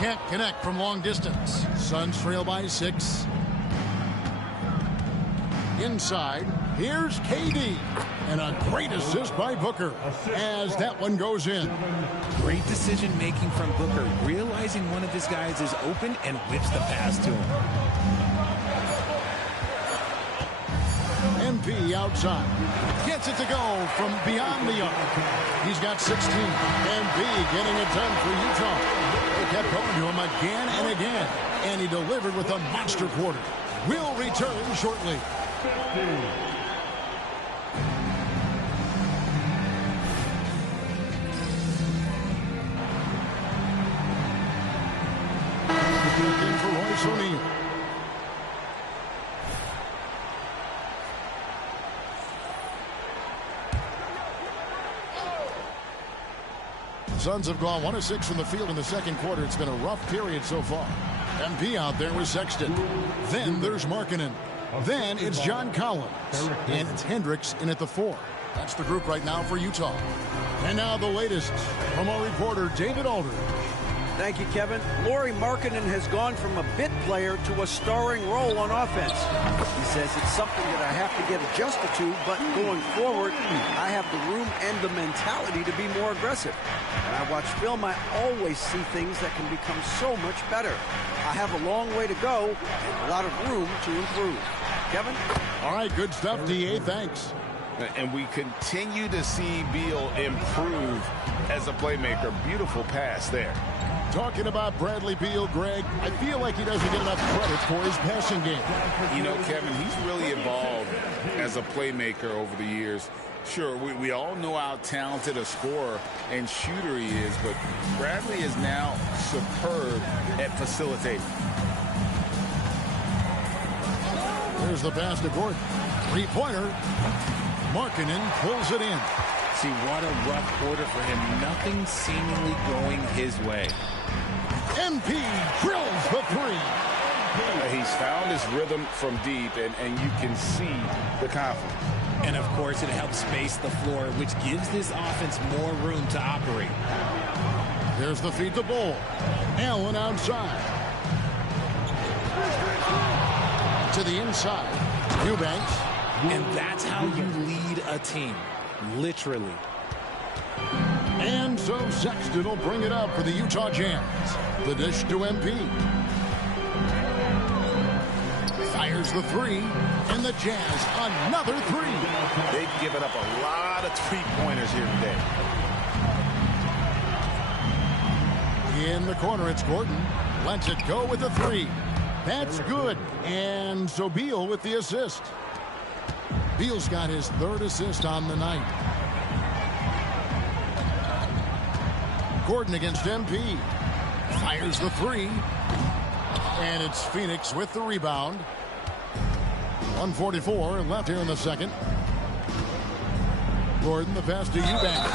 Can't connect from long distance. Suns trail by 6. Inside, here's KD. And a great assist by Booker as that one goes in. Great decision making from Booker, realizing one of his guys is open and whips the pass to him. MP outside. Gets it to go from beyond the arc. He's got 16. MP getting it done for Utah. They kept going to him again and again. And he delivered with a monster quarter. We'll return shortly. Looking for Royce O'Neal. Suns have gone 1 of 6 from the field in the second quarter. It's been a rough period so far. MP out there with Sexton. Then there's Markkanen. Then it's John Collins. And it's Hendricks in at the 4. That's the group right now for Utah. And now the latest from our reporter, David Aldridge. Thank you, Kevin. Lauri Markkanen has gone from a bit player to a starring role on offense. He says it's something that I have to get adjusted to, but going forward, I have the room and the mentality to be more aggressive. When I watch film, I always see things that can become so much better. I have a long way to go and a lot of room to improve. Kevin? All right, good stuff, DA. Thanks. And we continue to see Beal improve as a playmaker. Beautiful pass there. Talking about Bradley Beal, Greg, I feel like he doesn't get enough credit for his passing game. You know, Kevin, he's really evolved as a playmaker over the years. Sure, we all know how talented a scorer and shooter he is, but Bradley is now superb at facilitating. There's the pass to Gordon. 3-pointer. Markkanen pulls it in. See, what a rough quarter for him. Nothing seemingly going his way. MP drills the 3. He's found his rhythm from deep, and you can see the confidence. And, of course, it helps space the floor, which gives this offense more room to operate. Here's the feed to Bull. Allen outside. To the inside. Eubanks. And that's how you lead a team. Literally. And so Sexton will bring it up for the Utah Jazz. The dish to MP. Fires the 3. And the Jazz another 3. They've given up a lot of three-pointers here today. In the corner, it's Gordon. Lets it go with the 3. That's good. And so Beal with the assist. Beal's got his 3rd assist on the night. Gordon against MP. Fires the 3. And it's Phoenix with the rebound. 1:44 left here in the second. Gordon, the pass to Eubanks.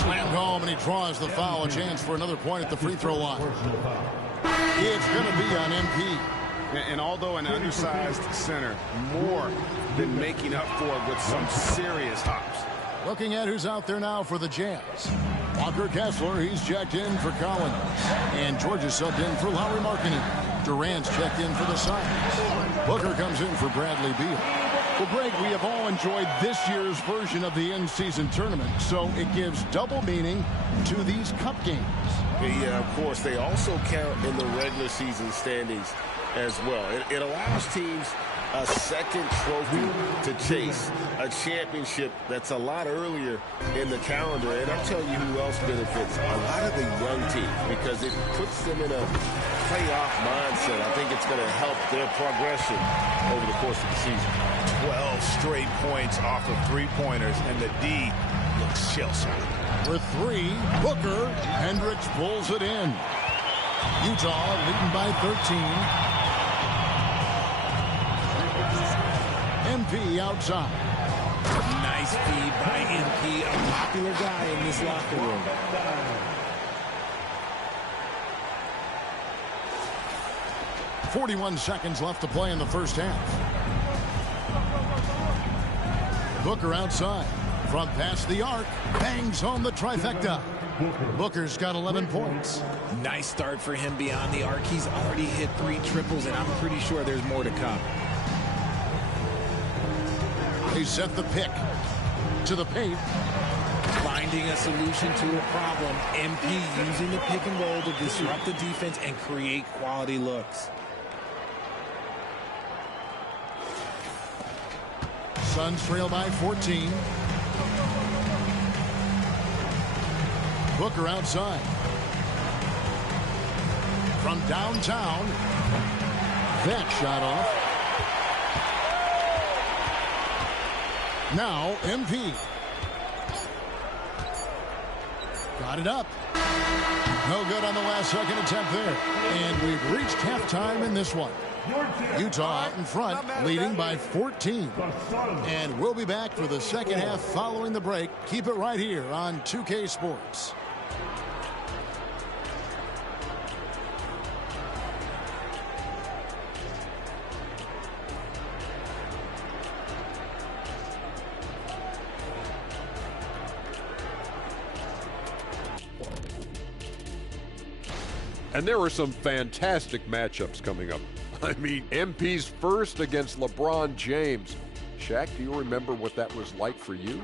Slammed home, and he draws the foul. A chance for another point at the free throw line. It's going to be on MP. And although an undersized center, more than making up for it with some serious hops. Looking at who's out there now for the Jazz. Walker Kessler, he's checked in for Collins. And George is subbed in for Lauri Markkanen. Durant's checked in for the Suns. Booker comes in for Bradley Beal. Well, Greg, we have all enjoyed this year's version of the in-season tournament, so it gives double meaning to these cup games. Yeah, of course. They also count in the regular season standings as well. It allows teams a second trophy to chase, a championship that's a lot earlier in the calendar. And I'll tell you who else benefits, a lot of the young teams, because it puts them in a playoff mindset. I think it's going to help their progression over the course of the season. 12 straight points off of three-pointers, and the D looks shell-shocked. For three, Booker. Hendricks pulls it in. Utah leading by 13. MP outside. Nice feed by MP, a popular guy in this locker room. 41 seconds left to play in the first half. Booker outside. From past the arc. Bangs home the trifecta. Booker's got 11 points. Nice start for him beyond the arc. He's already hit 3 triples, and I'm pretty sure there's more to come. They set the pick to the paint. Finding a solution to a problem. MP using the pick and roll to disrupt the defense and create quality looks. Suns trail by 14. Booker outside. From downtown. That shot off. Now, MP. Got it up. No good on the last second attempt there. And we've reached halftime in this one. Utah out in front, leading by 14. And we'll be back for the second half following the break. Keep it right here on 2K Sports. And there are some fantastic matchups coming up. I mean, MP's first against LeBron James. Shaq, do you remember what that was like for you?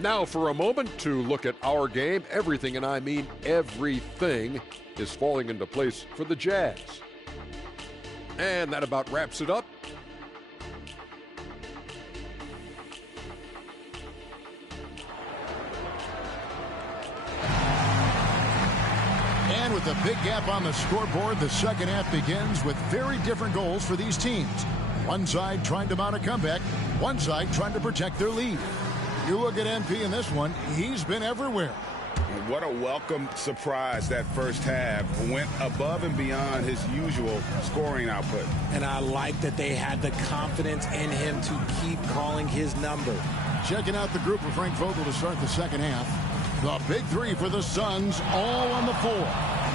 Now for a moment to look at our game. Everything, and I mean everything, is falling into place for the Jazz. And that about wraps it up. And with a big gap on the scoreboard, the second half begins with very different goals for these teams. One side trying to mount a comeback, one side trying to protect their lead. You look at MP in this one, he's been everywhere. What a welcome surprise that first half. Went above and beyond his usual scoring output. And I like that they had the confidence in him to keep calling his number. Checking out the group of Frank Vogel to start the second half. The big three for the Suns, all on the floor.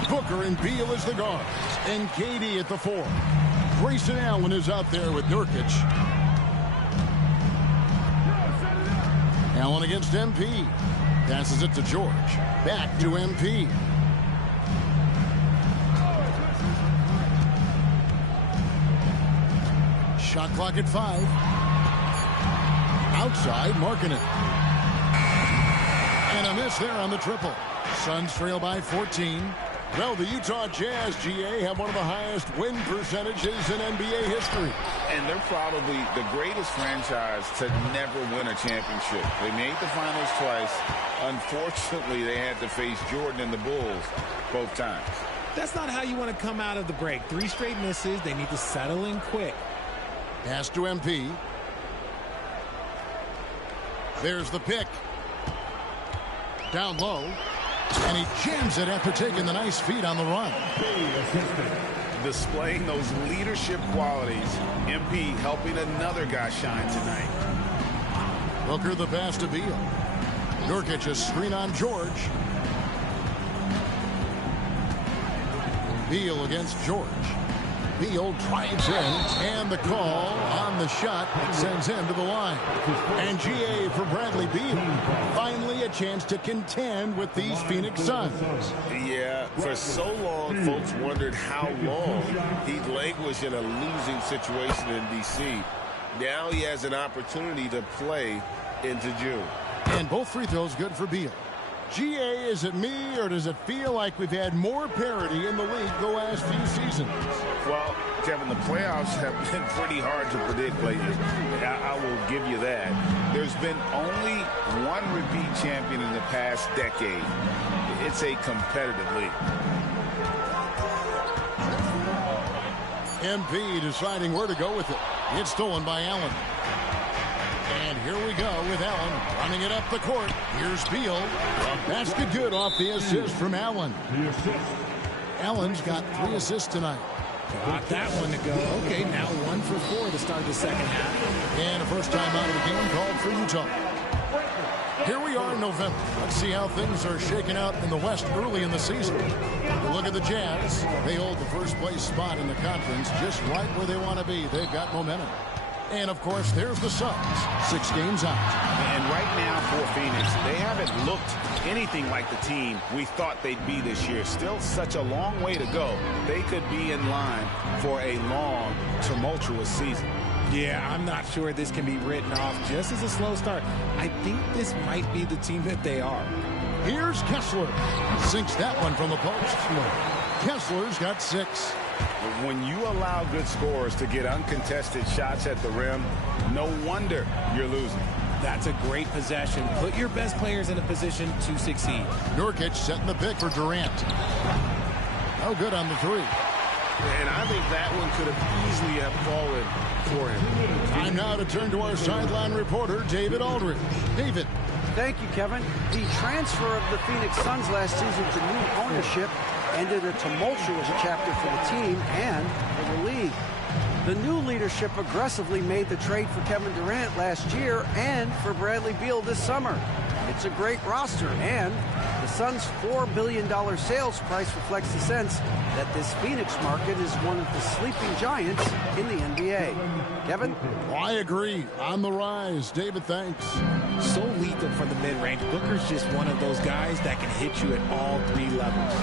Booker and Beal as the guards, and KD at the 4. Grayson Allen is out there with Nurkic. Allen against MP. Passes it to George. Back to MP. Shot clock at 5. Outside, Markkanen. And a miss there on the triple. Suns trail by 14. Well, the Utah Jazz, GA, have one of the highest win percentages in NBA history. And they're probably the greatest franchise to never win a championship. They made the finals twice. Unfortunately, they had to face Jordan and the Bulls both times. That's not how you want to come out of the break. 3 straight misses. They need to settle in quick. Pass to MP. There's the pick. Down low. And he jams it after taking the nice feed on the run. Displaying those leadership qualities. MP helping another guy shine tonight. Booker the pass to Beal. Nurkic a screen on George. Beal against George. Beal drives in, and the call on the shot that sends him to the line. And GA for Bradley Beal. Finally a chance to contend with these Phoenix Suns. Yeah, for so long, folks wondered how long he'd languish in a losing situation in D.C. Now he has an opportunity to play into June. And both free throws good for Beal. GA, is it me, or does it feel like we've had more parity in the league the last few seasons? Well, Kevin, the playoffs have been pretty hard to predict lately. I will give you that. There's been only one repeat champion in the past decade. It's a competitive league. MP deciding where to go with it. It's stolen by Allen. And here we go with Allen running it up the court. Here's Beal. Basket good off the assist from Allen. Allen's got 3 assists tonight. Got that one to go. Okay, now 1 for 4 to start the second half. And a first time out of the game called for Utah. Here we are in November. Let's see how things are shaking out in the West early in the season. Look at the Jazz. They hold the first place spot in the conference just right where they want to be. They've got momentum. And, of course, there's the Suns, 6 games out. And right now for Phoenix, they haven't looked anything like the team we thought they'd be this year. Still such a long way to go. They could be in line for a long, tumultuous season. Yeah, I'm not sure this can be written off just as a slow start. I think this might be the team that they are. Here's Kessler. Sinks that one from the post. Kessler's got 6. When you allow good scorers to get uncontested shots at the rim, no wonder you're losing. That's a great possession. Put your best players in a position to succeed. Nurkic setting the pick for Durant. No good on the 3. And I think that one could have easily have fallen for him. Time now to turn to our sideline reporter, David Aldridge. David. Thank you, Kevin. The transfer of the Phoenix Suns last season to new ownership ended a tumultuous chapter for the team and for the league. The new leadership aggressively made the trade for Kevin Durant last year and for Bradley Beal this summer. It's a great roster, and the Suns' $4 billion sales price reflects the sense that this Phoenix market is one of the sleeping giants in the NBA. Kevin? I agree. On the rise. David, thanks. So lethal from the mid-range. Booker's just one of those guys that can hit you at all 3 levels.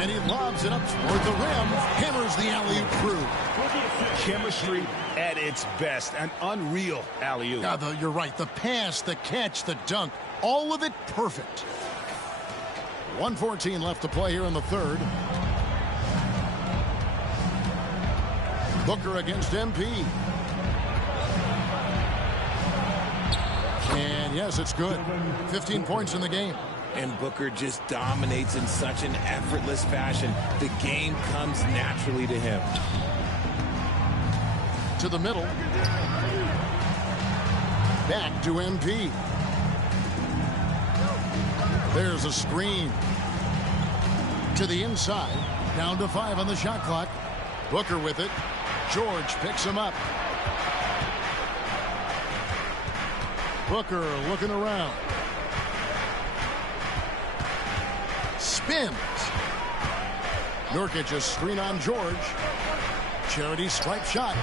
And he lobs it up toward the rim. Hammers the alley-oop through. Chemistry at its best. An unreal alley-oop. You're right. The pass, the catch, the dunk. All of it perfect. 1:14 left to play here in the third. Booker against MP. And yes, it's good. 15 points in the game. And Booker just dominates in such an effortless fashion. The game comes naturally to him. To the middle. Back to MP. There's a screen. To the inside. Down to 5 on the shot clock. Booker with it. George picks him up. Booker looking around. Spins. Nurkic a screen on George. Charity stripe shot.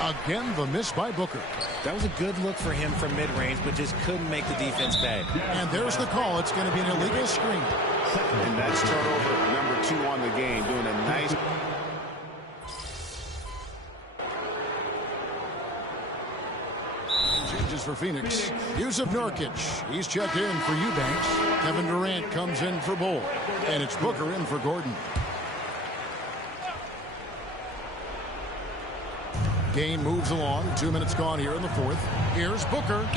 Again, the miss by Booker. That was a good look for him from mid-range, but just couldn't make the defense pay. And there's the call. It's going to be an illegal screen. And that's turnover number 2 on the game, doing a nice... Changes for Phoenix. Use of Nurkic. He's checked in for Eubanks. Kevin Durant comes in for Bull. And it's Booker in for Gordon. Game moves along. 2 minutes gone here in the fourth. Here's Booker.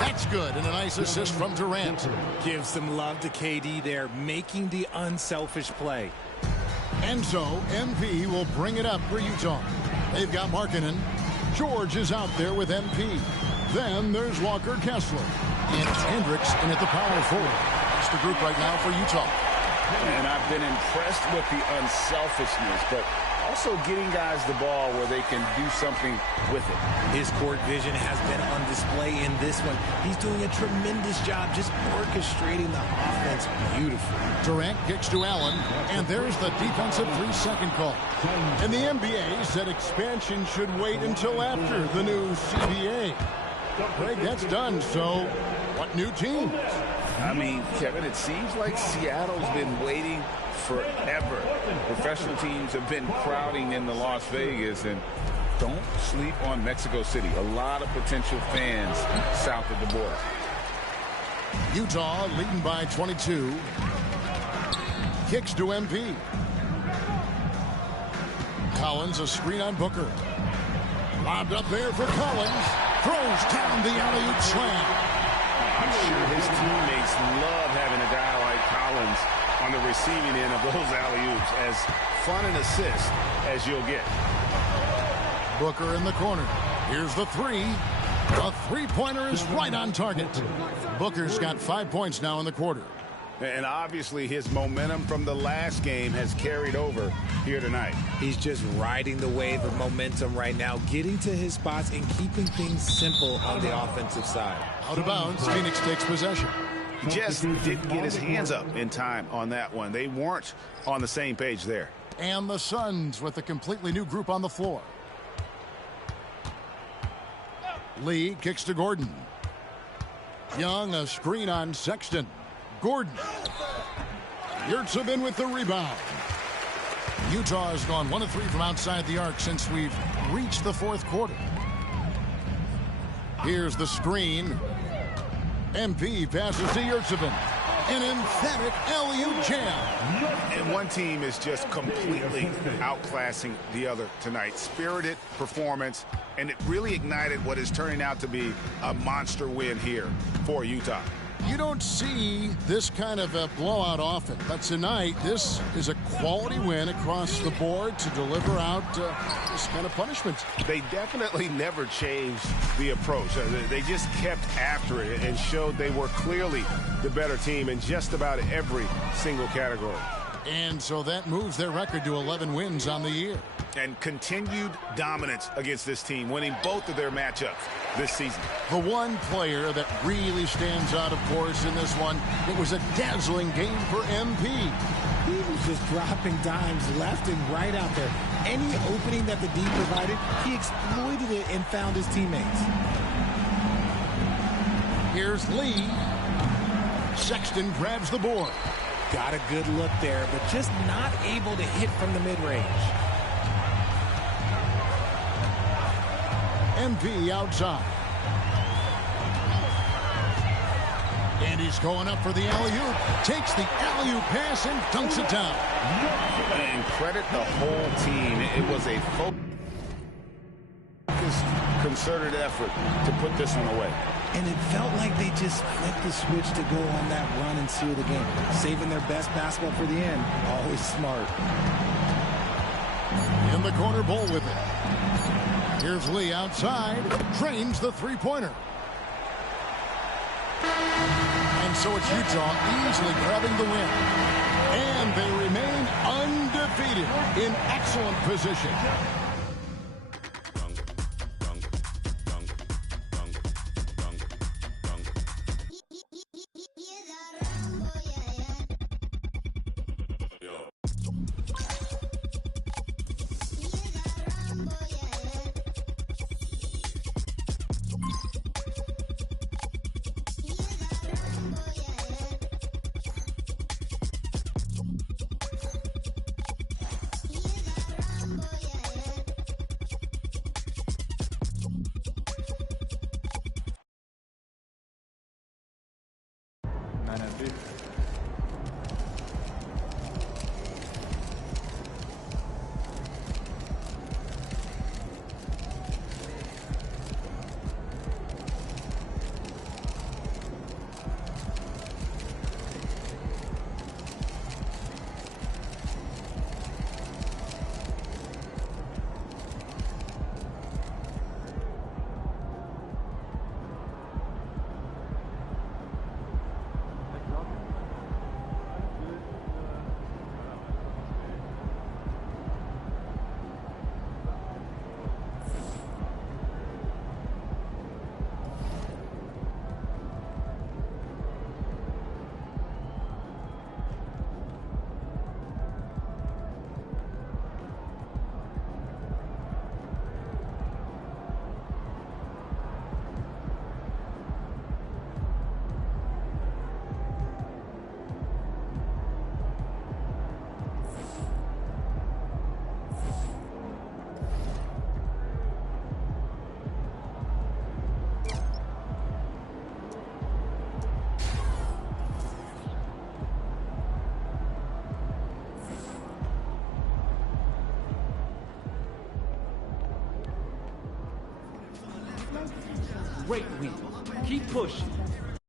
That's good. And a nice assist from Durant. Give some love to KD there, making the unselfish play. And so MP will bring it up for Utah. They've got Markkanen. George is out there with MP. Then there's Walker Kessler. And it's Hendricks in at the power forward. That's the group right now for Utah. And I've been impressed with the unselfishness, but also getting guys the ball where they can do something with it. His court vision has been on display in this one. He's doing a tremendous job just orchestrating the offense beautifully. Durant kicks to Allen, and there's the defensive 3-second call. And the NBA said expansion should wait until after the new CBA. Greg, that's done, so what new teams? I mean, Kevin, it seems like Seattle's been waiting forever. Professional teams have been crowding into Las Vegas, and don't sleep on Mexico City. A lot of potential fans south of the border. Utah leading by 22. Kicks to MP. Collins, a screen on Booker. Lobbed up there for Collins. Throws down the alley-oop slam. I'm sure his teammates love having a guy like Collins on the receiving end of those alley-oops. As fun an assist as you'll get. Booker in the corner. Here's the three. The three-pointer is right on target. Booker's got 5 points now in the quarter. And obviously his momentum from the last game has carried over here tonight. He's just riding the wave of momentum right now, getting to his spots and keeping things simple on the offensive side. Out of bounds, Phoenix takes possession. He just didn't get his hands up in time on that one. They weren't on the same page there. And the Suns with a completely new group on the floor. Lee kicks to Gordon. Young, a screen on Sexton. Gordon. Yurtseven with the rebound. Utah has gone 1 of 3 from outside the arc since we've reached the fourth quarter. Here's the screen. MP passes to Yurtseven. An emphatic alley-oop jam. And one team is just completely outclassing the other tonight. Spirited performance, and it really ignited what is turning out to be a monster win here for Utah. You don't see this kind of a blowout often, but tonight this is a quality win across the board to deliver out this kind of punishment. They definitely never changed the approach. They just kept after it and showed they were clearly the better team in just about every single category. And so that moves their record to 11 wins on the year. And continued dominance against this team, winning both of their matchups this season. The one player that really stands out, of course, in this one, it was a dazzling game for MP. He was just dropping dimes left and right out there. Any opening that the D provided, he exploited it and found his teammates. Here's Lee. Sexton grabs the board. Got a good look there, but just not able to hit from the mid-range. MP outside. And he's going up for the alley-oop. Takes the alley-oop pass and dunks it down. And credit the whole team. It was a focused, concerted effort to put this one away. And it felt like they just flipped the switch to go on that run and seal the game. Saving their best basketball for the end. Always smart. In the corner, Bull with it. Here's Lee outside. Drains the three-pointer. And so it's Utah easily grabbing the win. And they remain undefeated in excellent position. great week. Keep pushing.